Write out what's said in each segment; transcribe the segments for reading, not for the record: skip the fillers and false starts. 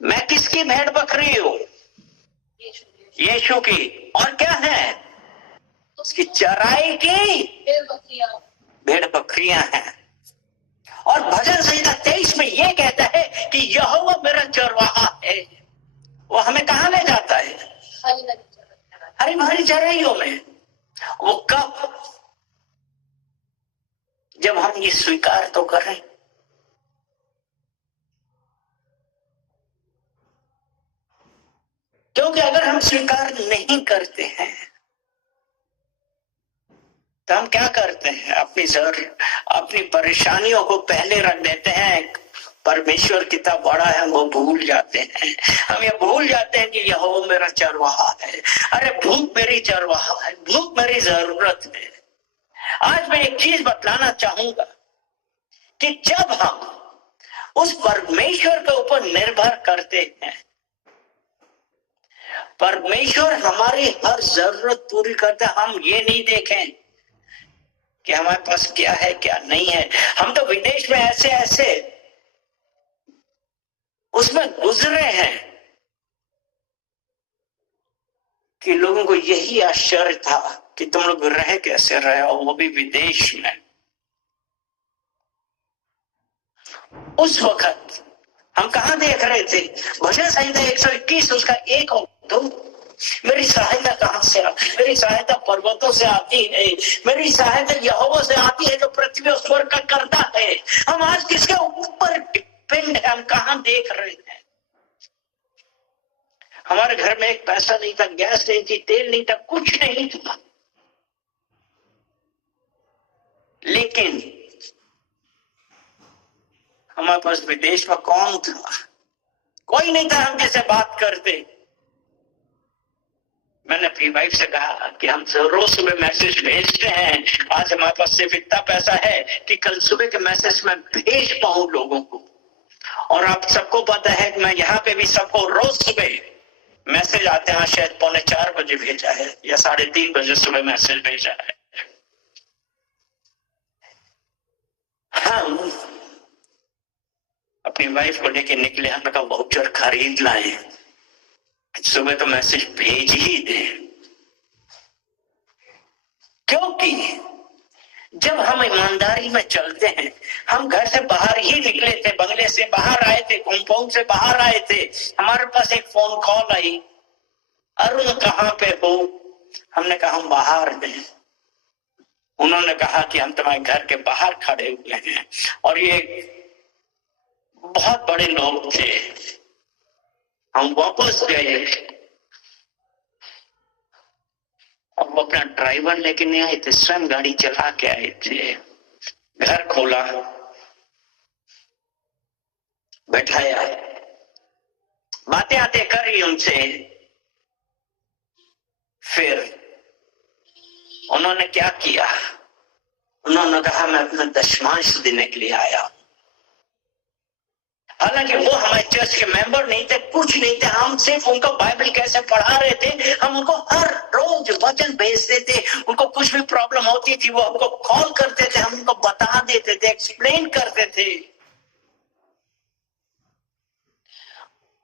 मैं किसकी भेड़ बकरी हूं? यीशु की। और क्या है? उसकी चराई की भेड़ बकरियां हैं। और भजन संहिता 23 में यह कहता है कि यहोवा मेरा चरवाहा है। वो हमें कहां ले जाता है? हरी भरी चराइयों में। वो कब? जब हम ये स्वीकार तो करें। क्योंकि अगर हम स्वीकार नहीं करते हैं तो हम क्या करते हैं? अपनी परेशानियों को पहले रख देते हैं। परमेश्वर कितना बड़ा है वो भूल जाते हैं। हम ये भूल जाते हैं कि यहोवा मेरा चरवाहा है। अरे भूख मेरी चरवाहा है, भूख मेरी जरूरत है। आज मैं एक चीज बतलाना चाहूंगा कि जब हम उस परमेश्वर के ऊपर निर्भर करते हैं, परमेश्वर हमारी हर जरूरत पूरी करता है। हम ये नहीं देखें कि हमारे पास क्या है क्या नहीं है। हम तो विदेश में ऐसे ऐसे उसमें गुजरे हैं कि लोगों को यही आश्चर्य था कि तुम लोग रह कैसे रहे हो, वो भी विदेश में। उस वक्त हम कहां देख रहे थे? भजन संहिता 121 उसका 1 और 2। मेरी सहायता कहां से आती? मेरी सहायता पर्वतों से आती है। मेरी सहायता यहोवा से आती है जो पृथ्वी और स्वर्ग का करता है। हम आज किसके ऊपर डिपेंड है? हम कहां देख रहे हैं? हमारे घर में एक पैसा नहीं था, गैस नहीं थी, तेल नहीं था, कुछ नहीं था। लेकिन हमारे पास विदेश में कौन था? कोई नहीं था हम जिससे बात करते। मैंने अपनी वाइफ से कहा कि हम रोज सुबह मैसेज भेजते हैं, आज हमारे पास सिर्फ इतना पैसा है कि कल सुबह के मैसेज में भेज पाऊं लोगों को। और आप सबको पता है कि मैं यहाँ पे भी सबको रोज सुबह मैसेज आते हैं। शायद 3:45 बजे भेजा है या 3:30 बजे सुबह मैसेज भेजा है। हम अपनी वाइफ को लेके निकले। हमने कहा वाउचर खरीद लाए, सुबह तो मैसेज भेज ही दे। क्योंकि जब हम ईमानदारी में चलते हैं, हम घर से बाहर ही निकले थे, बंगले से बाहर आए थे, कंपाउंड से बाहर आए थे, हमारे पास एक फोन कॉल आई, अरुण कहाँ पे हो? हमने कहा हम बाहर हैं। उन्होंने कहा कि हम तुम्हारे घर के बाहर खड़े हुए हैं। और ये बहुत बड़े लोग थे। हम वापस गए और वो अपना ड्राइवर लेके नहीं आए थे, स्वयं गाड़ी चला के आए थे। घर खोला, बैठाया, बातें आते करी उनसे। फिर उन्होंने क्या किया? उन्होंने कहा मैं अपना दशमांश देने के लिए आया। हालांकि वो हमारे चर्च के मेंबर नहीं थे, कुछ नहीं थे। हम सिर्फ उनको बाइबल कैसे पढ़ा रहे थे, हम उनको हर रोज वचन भेजते थे। उनको कुछ भी प्रॉब्लम होती थी वो हमको कॉल करते थे, हम उनको बता देते थे, एक्सप्लेन करते थे।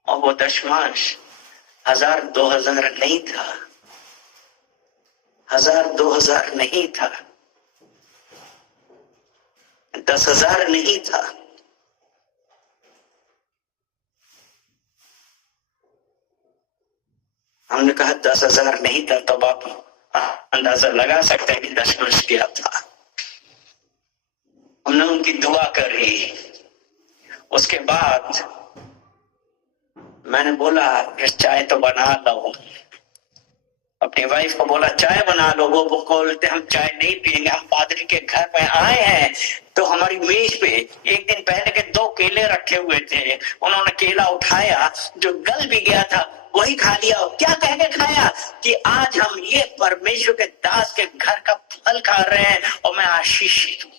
और वो दशमांश 1000-2000 नहीं था, 1000-2000 नहीं था, 10,000 नहीं था। हमने कहा 10,000 नहीं था, तब आप अंदाजा लगा सकते हैं कि दशमांश क्या था। हमने उनकी दुआ करी। उसके बाद मैंने बोला चाय तो बना लो। अपनी वाइफ को बोला चाय बना लो। वो बोलते हम चाय नहीं पियेंगे, हम पादरी के घर में आए हैं। तो हमारी मेज पे एक दिन पहले के 2 केले रखे हुए थे। उन्होंने केला उठाया, जो गल भी गया था वही खा लिया। क्या कह के खाया? कि आज हम ये परमेश्वर के दास के घर का फल खा रहे हैं और मैं आशीषित हूं।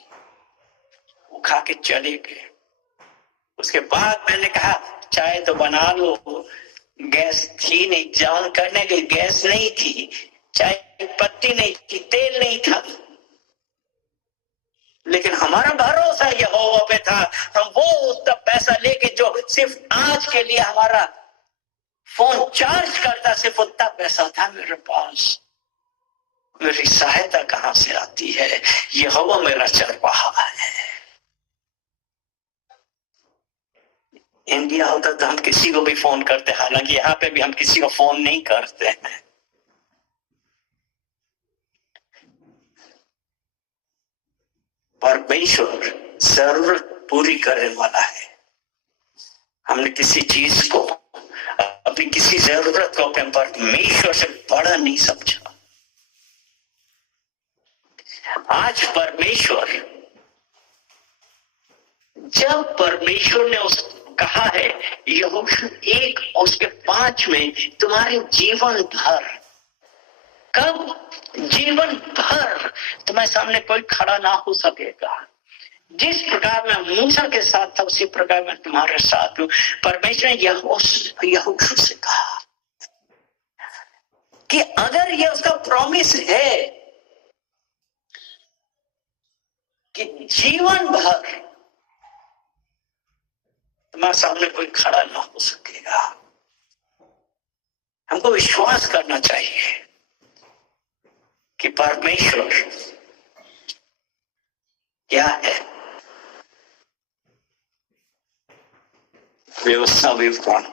वो खा के चले गए। उसके बाद मैंने कहा चाय तो बना लो। गैस थी नहीं, जान करने की गैस नहीं थी, चाय पत्ती नहीं थी, तेल नहीं था। लेकिन हमारा भरोसा यहोवा पे था। हम वो उतना पैसा लेके जो सिर्फ आज के लिए हमारा फोन चार्ज करता, सिर्फ उतना पैसा था मेरे पास। मेरी सहायता कहां से आती है? यहोवा मेरा चरवाहा है। इंडिया होता तो हम किसी को भी फोन करते, हालांकि यहाँ पे भी हम किसी को फोन नहीं करते हैं। परमेश्वर जरूरत पूरी करने वाला है। हमने किसी चीज को, अपनी किसी जरूरत को अपने परमेश्वर से बड़ा नहीं समझा। आज परमेश्वर, जब परमेश्वर ने उस कहा है यहोशू 1:5 में, तुम्हारे जीवन भर, कब? जीवन भर तुम्हारे सामने कोई खड़ा ना हो सकेगा। जिस प्रकार मैं मूसा के साथ था उसी प्रकार मैं तुम्हारे साथ हूं। परमेश्वर ने यहोशू से कहा कि अगर ये उसका प्रॉमिस है कि जीवन भर तुम्हारे सामने कोई खड़ा ना हो सकेगा, हमको विश्वास करना चाहिए कि परमेश्वर क्या है। व्यवस्था विवरण,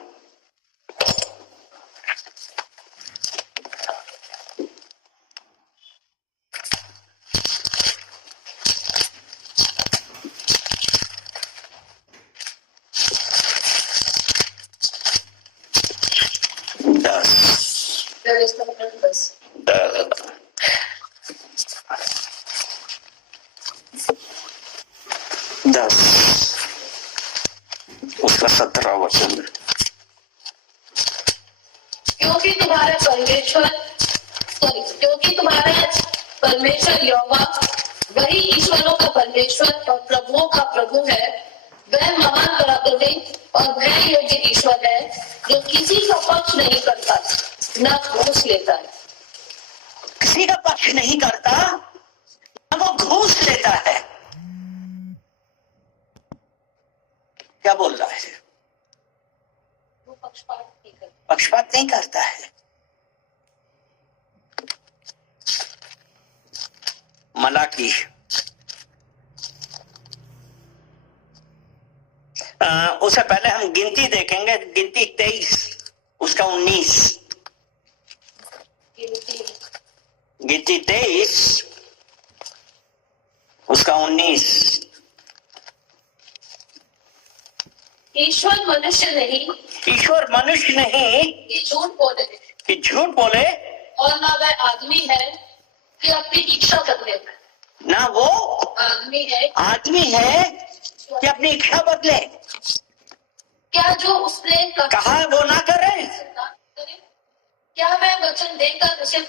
उसका 17 वचन। क्योंकि तुम्हारा परमेश्वर यहोवा वही ईश्वरों का परमेश्वर और प्रभुओं का प्रभु है। वह महान पराक्रमी और भय योग्य ईश्वर है, जो किसी का पक्ष नहीं करता, न घूस लेता है। किसी का पक्ष नहीं करता, न वो घूस लेता है। क्या बोल रहा है? वो पक्षपात नहीं करता है। मलाकी उससे पहले हम गिनती देखेंगे। गिनती 23 उसका 19। गिनती 23 उसका 19। ईश्वर मनुष्य नहीं कि झूठ बोले, और ना वह आदमी है कि अपनी इच्छा बदले। ना वो आदमी है कि अपनी इच्छा बदले। क्या जो उसने कहा वो ना करे? क्या वह वचन देकर उसे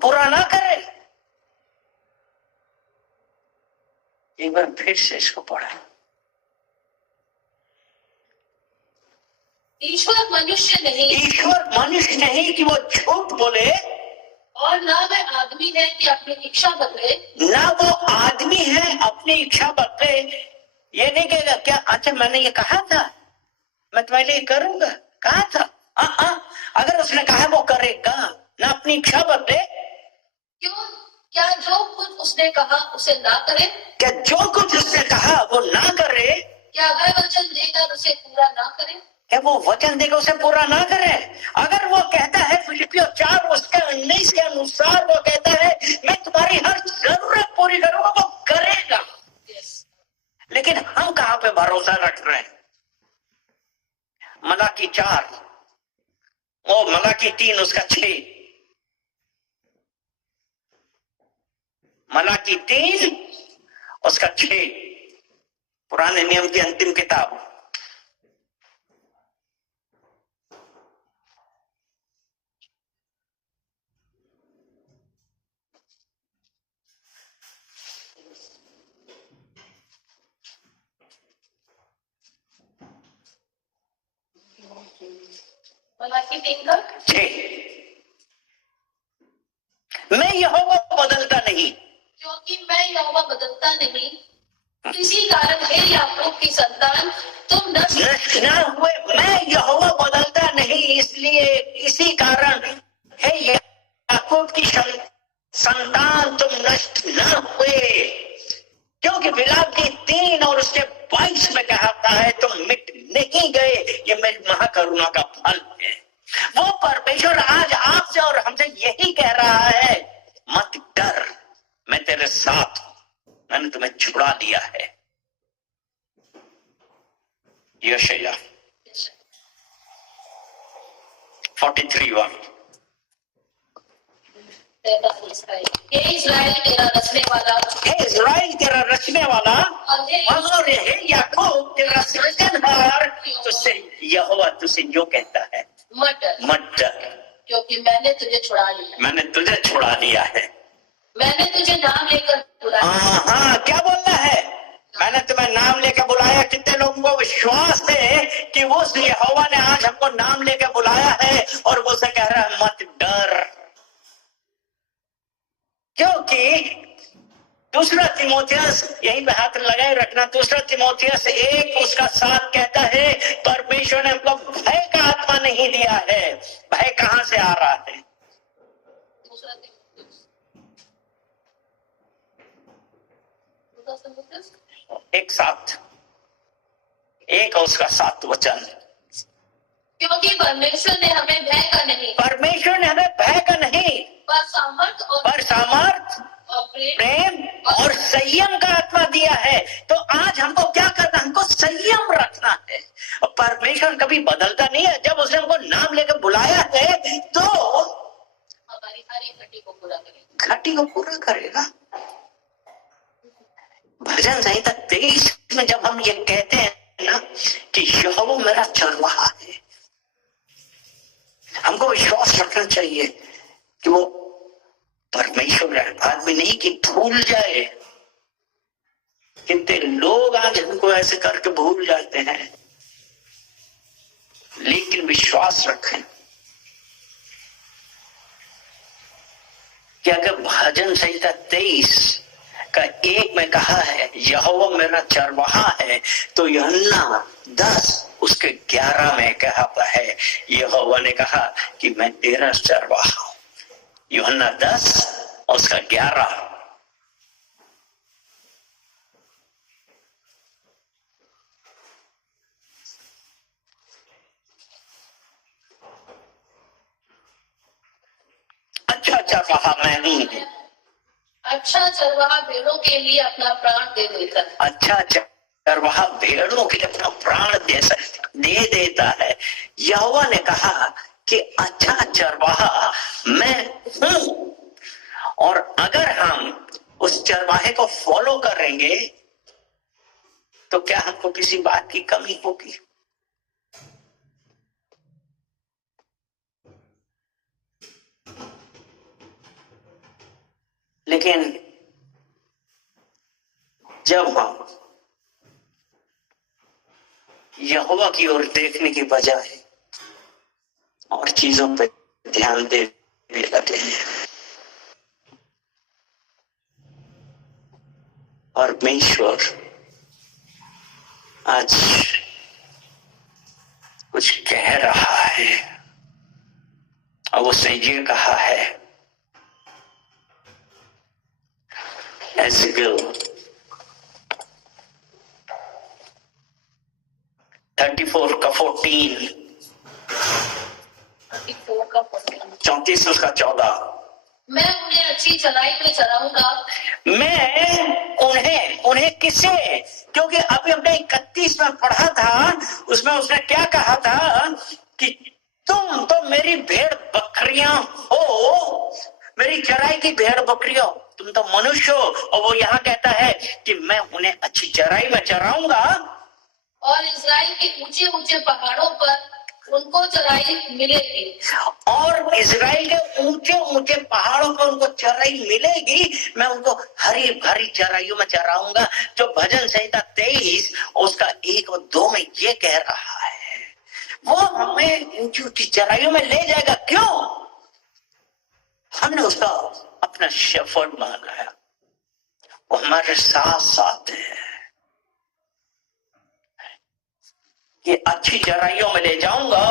पूरा ना करे? एक बार फिर से इसको पढ़ा। ईश्वर मनुष्य नहीं कि वो झूठ बोले, और ना वह आदमी है कि अपनी इच्छा बदले। ना वो आदमी है अपनी इच्छा बदले। ये नहीं कहेगा क्या अच्छा मैंने ये कहा था, मैं तुम्हारे लिए करूंगा, कहा था। अगर उसने कहा वो करेगा, ना अपनी इच्छा बदले। क्यों? क्या जो कुछ उसने कहा उसे ना करे? क्या जो कुछ उसने कहा वो ना करे? क्या वह वचन देकर उसे पूरा ना करे? क्या वो वचन देकर उसे पूरा ना करे? अगर वो कहता है फिलिपियों 4 उसके 19 के अनुसार वो कहता है मैं तुम्हारी हर जरूरत पूरी करूंगा, वो करेगा। लेकिन हम कहां पे भरोसा रख रहे हैं? मलाकी 4 और मलाकी 3 उसका 6। मलाकी 3 उसका 6, पुराने नियम की अंतिम किताब। मलाकी 3:6। मैं यहोवा बदलता नहीं। क्योंकि क्योंकि मैं यहोवा बदलता नहीं, किसी कारण हे याकूब की संतान तुम नष्ट न हुए। मैं यहोवा बदलता नहीं, इसलिए इसी कारण हे याकूब की संतान तुम नष्ट न हुए। क्योंकि विलाप की 3 और उसके 22 में कहता है तुम मिट नहीं गए, ये मेरी महाकरुणा का फल है। वो परमेश्वर आज आपसे और हमसे यही कह रहा है, मत डर, मैं तेरे साथ हूं, मैंने तुम्हें छुड़ा लिया है। यशायाह 43:1। हे इस्राएल तेरा रचने वाला, हे इज़राइल तेरा रचने वाला, और हे याकूब तेरा सृजनहार, तुझसे यहोवा तुझसे जो कहता है, मत डर, क्योंकि मैंने तुझे छुड़ा लिया, मैंने तुझे छुड़ा लिया है। मैंने तुझे नाम लेकर बुलाया। हाँ, क्या बोलना है? मैंने तुम्हें नाम लेकर बुलाया। कितने लोगों को विश्वास है कि वो यहोवा ने आज हमको नाम लेकर बुलाया है और वो से कह रहा है मत डर। क्योंकि दूसरा तीमुथियुस, यहीं पे हाथ लगाए रखना, दूसरा तीमुथियुस 1 उसका 7 कहता है परमेश्वर ने हमको भय का आत्मा नहीं दिया है। भय कहां से आ रहा है? दूसरा तीमुथियुस 1:7, 1 और उसका 7 वचन। क्योंकि परमेश्वर ने हमें भय का नहीं, परमेश्वर ने हमें भय का नहीं, पर सामर्थ और प्रेम और संयम का आत्मा दिया है। तो आज हमको क्या करना? हमको संयम रखना है। और परमेश्वर कभी बदलता नहीं है। जब उसने हमको नाम लेकर बुलाया है तो हमारी हर एक घटी को पूरा करेगा, घटी को पूरा करेगा। भजन संहिता 23 में जब हम ये कहते हैं ना कि यहोवा मेरा चरवाहा है, हमको विश्वास रखना चाहिए कि वो परमेश्वर है, आदमी नहीं कि भूल जाए। कितने लोग आज हमको ऐसे करके भूल जाते हैं, लेकिन विश्वास रखें कि अगर भजन संहिता 23 का 1 में कहा है यहोवा मेरा चरवाहा है, तो यूहन्ना 10 उसके 11 में कहा है यहोवा ने कहा कि मैं तेरा चरवाहा हूं। यूहन्ना 10 और उसका 11। अच्छा चरवाहा मैं हूं। अच्छा चरवाहा भेड़ों के लिए अपना प्राण दे देता है। अच्छा चरवाहा भेड़ों के लिए अपना प्राण दे देता है। यहोवा ने कहा कि अच्छा चरवाहा मैं हूं, और अगर हम उस चरवाहे को फॉलो करेंगे तो क्या हमको किसी बात की कमी होगी? लेकिन जब हम यहोवा की ओर देखने की बजाय और चीजों पे ध्यान देने लगे हैं, परमेश्वर आज कुछ कह रहा है और उसने ये कहा है, एज़ेकिएल 34 का 14, 34 उसका 14। मैं उन्हें अच्छी चराई में चराऊंगा। मैं उन्हें किसे? क्योंकि अभी हमने 31 में पढ़ा था, उसमें उसने क्या कहा था कि तुम तो मेरी भेड़ बकरियां हो, मेरी चराई की भेड़ बकरियां, तुम तो मनुष्य हो। और वो यहाँ कहता है कि मैं उन्हें अच्छी चराई में चराऊंगा और इस्राएल के ऊंचे ऊंचे पहाड़ों पर उनको चराई मिलेगी। और इजराइल के ऊंचे ऊंचे पहाड़ों पर उनको चराई मिलेगी। मैं उनको हरी भरी चराइयों में चराऊंगा। जो भजन संहिता 23 उसका 1 और 2 में ये कह रहा है, वो हमें ऊंची ऊंची चराइयों में ले जाएगा। क्यों? हमने उसका अपना शेफर्ड माना है, वो हमारे साथ साथ है। कि अच्छी चराइयों में ले जाऊंगा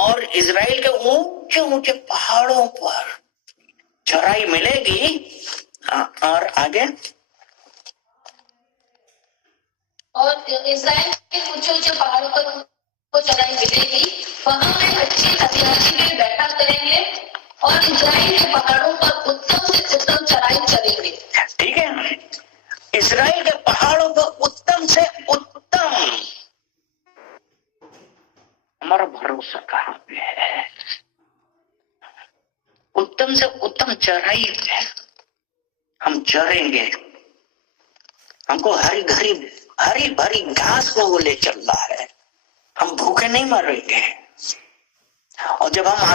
और इजराइल के ऊंचे ऊंचे पहाड़ों पर चराई मिलेगी। और आगे, और इजराइल के ऊंचे ऊंचे पहाड़ों पर उनको चराई मिलेगी, वहां वे अच्छी हरियाली में बैठा करेंगे और इजराइल के पहाड़ों पर उत्तम से उत्तम चराई चलेंगे। ठीक है, इजराइल के पहाड़ों पर उत्तम से उत्तम। हमारा भरोसा कहां पे है? उत्तम से उत्तम चराई है। हम चरेंगे, हमको हरी भरी घास को वो ले चल रहा है। हम भूखे नहीं मरेंगे। और जब हम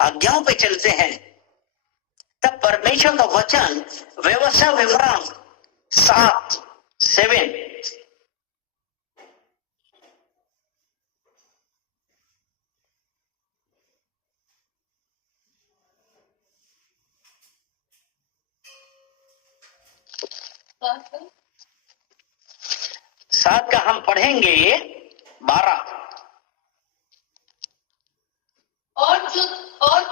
आज्ञाओं पे चलते हैं, तब परमेश्वर का वचन व्यवस्था विवरण 7:7 7 का हम पढ़ेंगे 12। और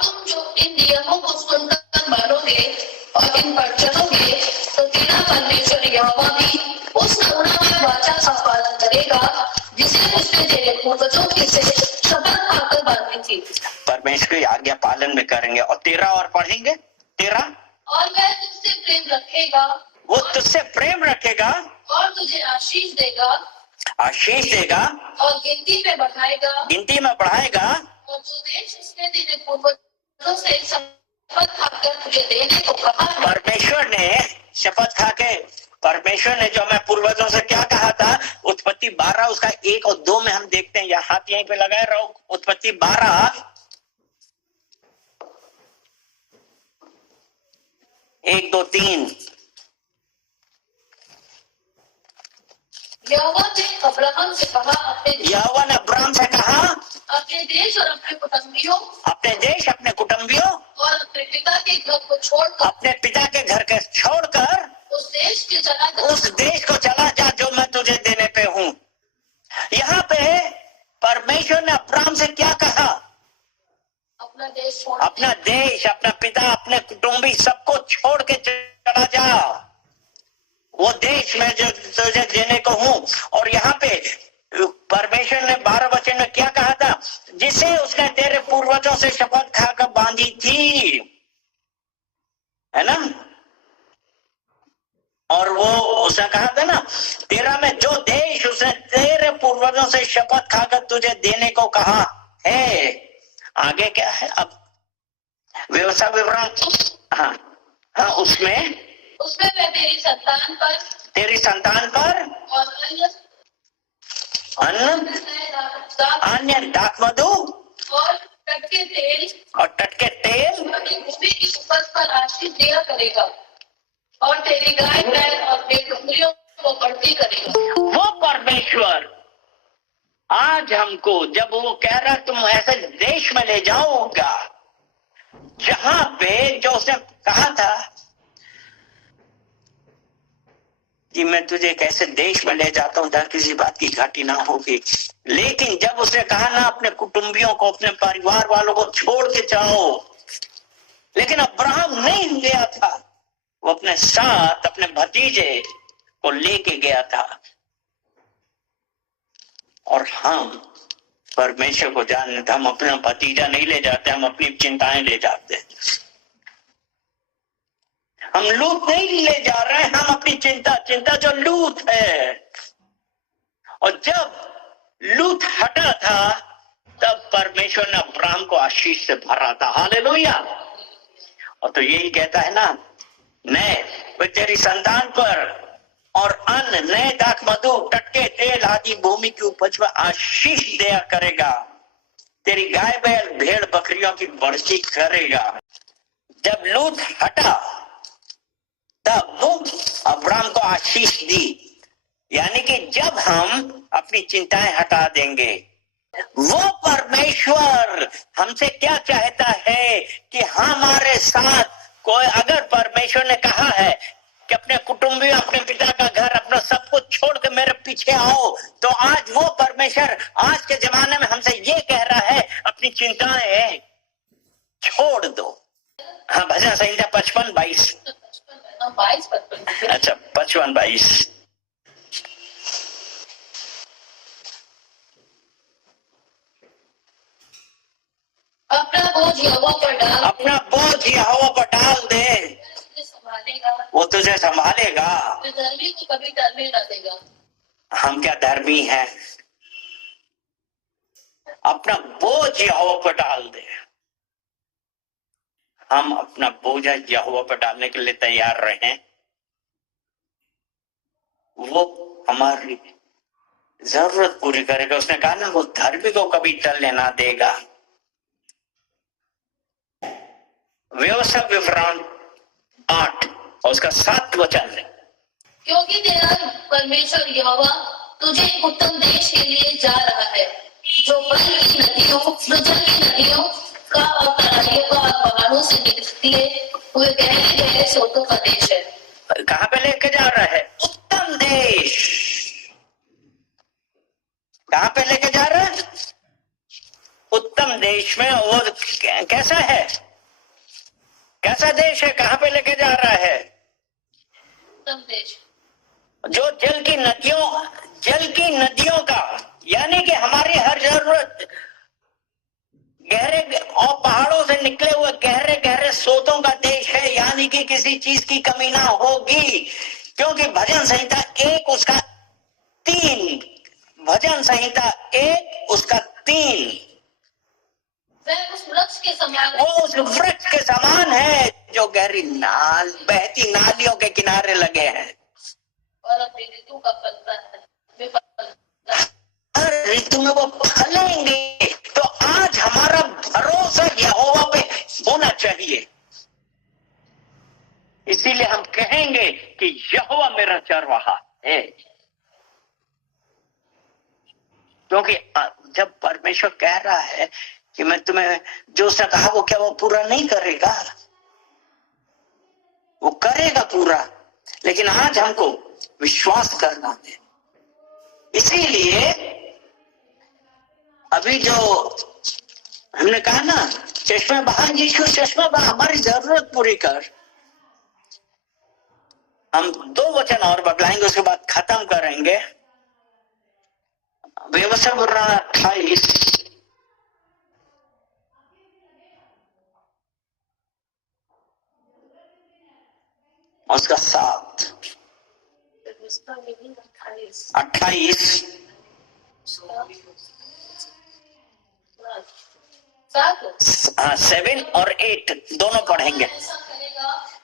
तुम जो इन नियमों को सुनकर मानोगे और इन पर चलोगे, तो तेरा परमेश्वर यहोवा भी उस करुणामय वाचा का पालन करेगा जिसे उसने तेरे पूर्वजों के से शपथ खाकर बांधी थी। परमेश्वर की आज्ञा पालन में करेंगे। और 13 और पढ़ेंगे 13। और वह तुझसे प्रेम रखेगा, वो तुझसे प्रेम रखेगा और तुझे आशीष देगा और गिनती में बढ़ाएगा। और जो देश उसने तेरे पूर्वजों से शपथ खाकर तुझे देने को कहा, परमेश्वर ने शपथ खाके, परमेश्वर ने जो हमें पूर्वजों से क्या कहा था, उत्पत्ति 12 उसका 1 और 2 में हम देखते हैं। यहाँ हाथ यहीं पे लगाए रहो। उत्पत्ति 12 1 2 3। यहोवा ने अब्राहम से कहा, अपने देश और अपने कुटुंबियों और अपने पिता के घर को छोड़कर उस देश को चला जा जो मैं तुझे देने पे हूँ। यहाँ पे परमेश्वर ने अब्राहम से क्या कहा? अपना देश, अपना पिता, अपने कुटुंबी सबको छोड़ के चला जा वो देश में जो तुझे देने को हूँ। और यहाँ पे परमेश्वर ने 12 वचन में क्या कहा था? जिसे उसने तेरे पूर्वजों से शपथ खाकर बांधी थी, है ना। और वो उसने कहा था ना 13 में, जो देश उसने तेरे पूर्वजों से शपथ खाकर तुझे देने को कहा है। आगे क्या है अब? व्यवस्था विवरण, हाँ उसमें मैं तेरी संतान पर और अन्य दाखमधु और टटके तेल भूमि की उपज पर आशीष दिया करेगा और तेरी गाय बैल और भेड़-बकरियों को बढ़ती करेगा। वो परमेश्वर आज हमको, जब वो कह रहा तुम ऐसे देश में ले जाओगा जहां पे जो उसने कहा था कि मैं तुझे कैसे देश में ले जाता हूं जहां किसी बात की घाटी ना होगी, लेकिन जब उसने कहा ना अपने कुटुंबियों को, अपने परिवार वालों को छोड़ के जाओ, लेकिन अब्राहम नहीं गया था। वो अपने साथ अपने भतीजे को लेके गया था। और हम परमेश्वर को जानते, हम अपना भतीजा नहीं ले जाते, हम अपनी चिंताएं ले जाते हैं। हम लूत नहीं ले जा रहे हैं, हम अपनी चिंता जो लूत है। और जब लूत हटा था तब परमेश्वर ने अब्राहम को आशीष से भरा था। हालेलुया। और तो यही कहता है ना, मैं तेरी संतान पर और अन्न, नए दाखमधु, टटके तेल आदि भूमि की उपज पर आशीष दिया करेगा। तेरी गाय बैल भेड़ बकरियों की बढ़ती करेगा। जब लूत हटा तब वो अब्राहम को आशीष दी। यानी कि जब हम अपनी चिंताएं हटा देंगे, वो परमेश्वर हमसे क्या चाहता है कि हमारे साथ कोई, अगर परमेश्वर ने कहा है कि अपने कुटुंबी, अपने पिता का घर, अपना सब कुछ छोड़ के मेरे पीछे आओ, तो आज वो परमेश्वर आज के जमाने में हमसे ये कह रहा है, अपनी चिंताएं छोड़ दो। हाँ, भजन संहिता 55-22। 22-55। अच्छा, 55-22। अपना बोझ यहोवा पर डाल, अपना बोझ यहोवा पर डाल दे, तुझे संभालेगा, वो तुझे संभालेगा। तो धर्मी को कभी डरने न देगा। हम क्या धर्मी हैं? अपना बोझ यहोवा पर डाल दे। हम अपना बोझ यहोवा पर डालने के लिए तैयार रहे, वो हमारी जरूरत पूरी करेगा। उसने कहा ना, वो धर्मी को कभी टलने ना देगा। व्यवस्था विवरण 8 और उसका 7 वचन। क्योंकि तेरा परमेश्वर यहोवा तुझे एक उत्तम देश के लिए जा रहा है, जो बल की नदियों, जल की नदियों का और तराइयों का और पहाड़ों से निकले हुए गहरे गहरे स्रोतों का देश है। कहां पे लेके जा रहा है? उत्तम देश। कहां पे लेके जा रहा है? उत्तम देश में। वो कैसा है? कैसा देश है? कहां पे लेके जा रहा है? उत्तम देश जो जल की नदियों का, यानी कि हमारी हर जरूरत, गहरे और पहाड़ों से निकले हुए गहरे गहरे स्रोतों का देश है, यानी कि किसी चीज की कमी ना होगी। क्योंकि भजन संहिता 1 उसका 3, भजन संहिता 1 उसका 3, वह उस वृक्ष के समान, वो उस वृक्ष के समान है जो गहरी बहती नालियों के किनारे लगे हैं और अपनी ऋतु का फलता है, वे फलता है। हर ऋतु में वो फलेंगे। तो आज हमारा भरोसा यहोवा पे होना चाहिए। इसीलिए हम कहेंगे कि यहोवा मेरा चरवाहा है। क्योंकि जब परमेश्वर कह रहा है कि मैं तुम्हें जो उसने कहा वो क्या वो पूरा नहीं करेगा? वो करेगा पूरा। लेकिन आज हमको विश्वास करना है। इसीलिए अभी जो हमने कहा ना, चश्मा बहा यीशु, चश्मा बहा, हमारी जरूरत पूरी कर। हम 2 वचन और बदलाएंगे, उसके बाद खत्म करेंगे। व्यवस्था 28 उसका 7, 28 7 और 8 दोनों पढ़ेंगे।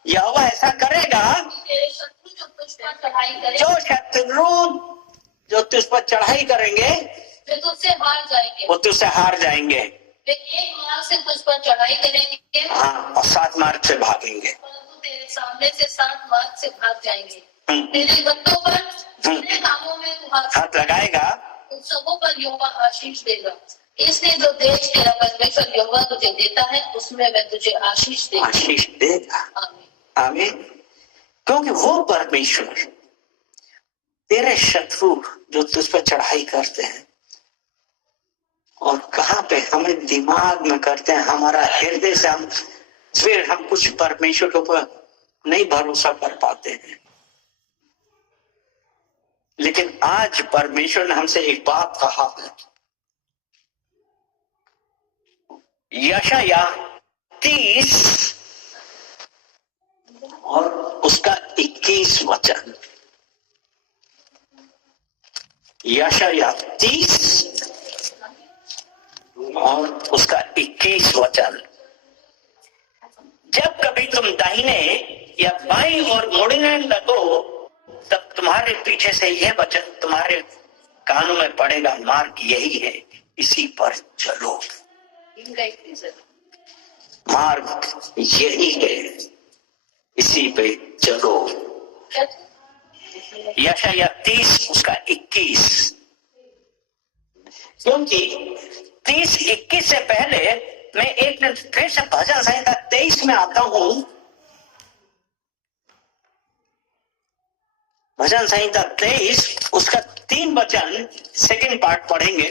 यहोवा ऐसा करेगा, जो शत्रु जो तुझ पर चढ़ाई करेंगे वे तुझसे हार जाएंगे, वो तुझसे हार जाएंगे। वे एक मार्ग से तुझ पर चढ़ाई करेंगे, हाँ, और 7 मार्ग से भागेंगे। परंतु तेरे सामने से 7 मार्ग से भाग जाएंगे। तेरे गत्तों पर, तेरे कामों में तू हाथ लगाएगा, उन सबों पर यहोवा आशीष देगा। इसलिए जो देश तेरा परमेश्वर यहोवा तुझे देता है, उसमें वह तुझे आशीष देगा। आशीष देगा। आमीन। आमीन। क्योंकि वो परमेश्वर तेरे शत्रु जो तुझ पर चढ़ाई करते हैं, और कहां पे हमें दिमाग में करते हैं, हमारा हृदय से फिर हम कुछ परमेश्वर के ऊपर नहीं भरोसा कर पाते हैं। लेकिन आज परमेश्वर ने हमसे एक बात कहा है, यशायाह 30 और उसका 21 वचन। यशायाह 30 और उसका 21 वचन। जब कभी तुम दाहिने या बाईं ओर मुड़ने लगो, तब तुम्हारे पीछे से यह वचन तुम्हारे कानों में पड़ेगा, मार्ग यही है, इसी पर चलो। मार्ग यही है, इसी पे चलो। यशायाह 30 उसका 21। क्योंकि 30-21 से पहले मैं एक दिन फिर से भजन संहिता 23 में आता हूं। भजन संहिता 23 उसका 3 वचन सेकंड पार्ट पढ़ेंगे।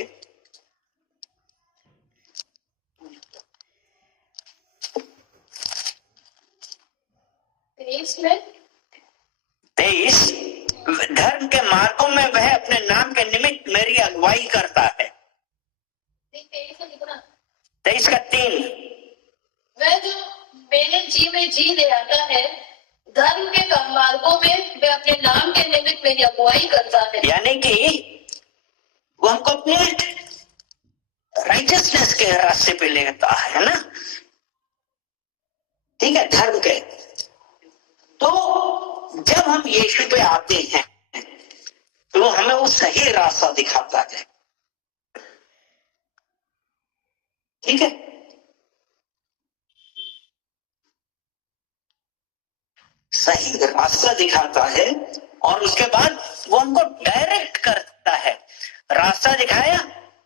में 23 धर्म के मार्गों में वह अपने नाम के निमित्त मेरी अगुवाई करता है। 23 का 3 वह जो मेरे जी में जी ले आता है, धर्म के मार्गों में वह अपने नाम के निमित्त मेरी अगुवाई करता है। यानी कि वो हमको अपने राइटियसनेस के रास्ते पे लेता है ना, ठीक है, धर्म के। तो जब हम यीशु पे आते हैं तो हमें वो सही रास्ता दिखाता है, ठीक है। सही रास्ता दिखाता है और उसके बाद वो हमको डायरेक्ट करता है। रास्ता दिखाया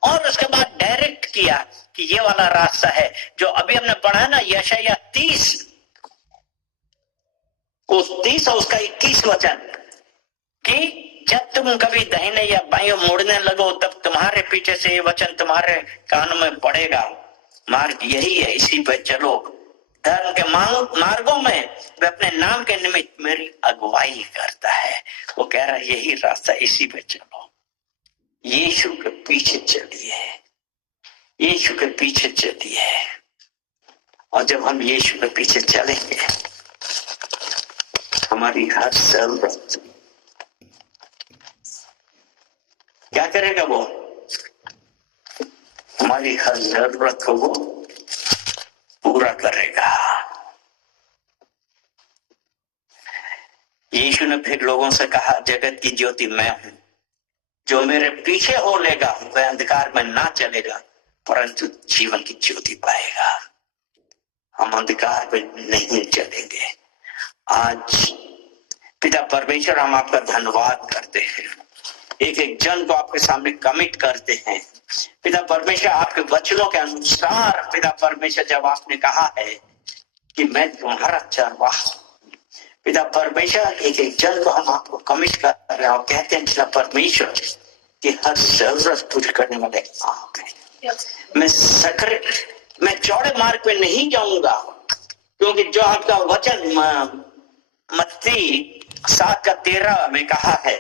और उसके बाद डायरेक्ट किया कि ये वाला रास्ता है जो अभी हमने पढ़ा ना, यशायाह 30 और उसका 21 वचन, कि जब तुम कभी दाहिने या बाएं मुड़ने लगो तब तुम्हारे पीछे से ये वचन तुम्हारे कानों में पड़ेगा, मार्ग यही है, इसी पे चलो। धर्म के मार्गों में वह अपने नाम के निमित्त मेरी अगुवाई करता है। वो कह रहा है यही रास्ता, इसी पे चलो, यीशु के पीछे चलिए, यीशु के पीछे चलिए। और जब हम यीशु के पीछे चलेंगे हमारी हर जरूरत क्या करेगा, वो हमारी हर जरूरत को वो पूरा करेगा। यीशु ने फिर लोगों से कहा, जगत की ज्योति मैं हूं, जो मेरे पीछे हो लेगा वह अंधकार में ना चलेगा परंतु जीवन की ज्योति पाएगा। हम अंधकार में नहीं चलेंगे। आज पिता परमेश्वर, हम आपका धन्यवाद करते हैं, एक एक जन को आपके सामने कमिट करते हैं। पिता परमेश्वर, आपके वचनों के अनुसार पिता परमेश्वर, जब आपने कहा है कि मैं तुम्हारा चरवाहा, पिता परमेश्वर एक एक जन को हम आपको कमिट कर रहे हैं और कहते हैं पिता परमेश्वर कि हर जरूरत पूरी करने वाले आप हैं। मैं चौड़े मार्ग पे नहीं जाऊंगा, क्योंकि जो आपका वचन मत्ती 7:13 में कहा है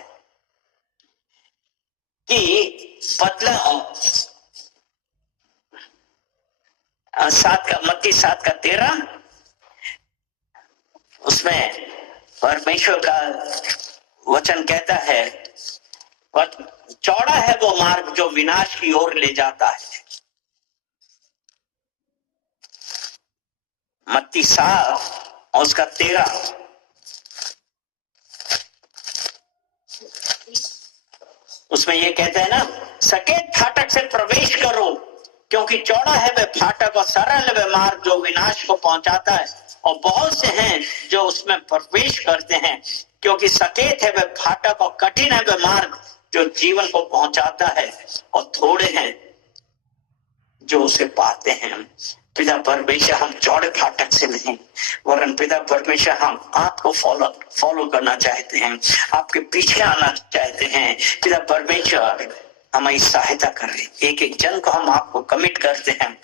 कि मत्ती 7:13 उसमें परमेश्वर का वचन कहता है, चौड़ा है वो मार्ग जो विनाश की ओर ले जाता है। मत्ती 7 और उसका 13, उसमें ये कहते हैं ना, सकेत फाटक से प्रवेश करो, क्योंकि चौड़ा है वह फाटक और सरल वह मार्ग जो विनाश को पहुंचाता है, और बहुत से हैं जो उसमें प्रवेश करते हैं। क्योंकि सकेत है वह फाटक और कठिन है वह मार्ग जो जीवन को पहुंचाता है, और थोड़े हैं जो उसे पाते हैं। पिता परमेश्वर, हम चौड़े फाटक से नहीं वरन पिता परमेश्वर हम आपको फॉलो करना चाहते हैं, आपके पीछे आना चाहते हैं। पिता परमेश्वर हमारी सहायता करें। एक एक जन को हम आपको कमिट करते हैं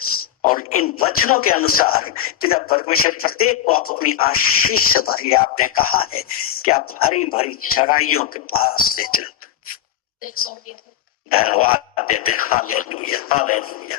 और इन वचनों के अनुसार पिता परमेश्वर प्रत्येक को आप अपनी आशीष से भरिए। आपने कहा है कि आप हरी भरी चढ़ाइयों के पास ले चलते। धन्यवाद देते। Hallelujah, hallelujah.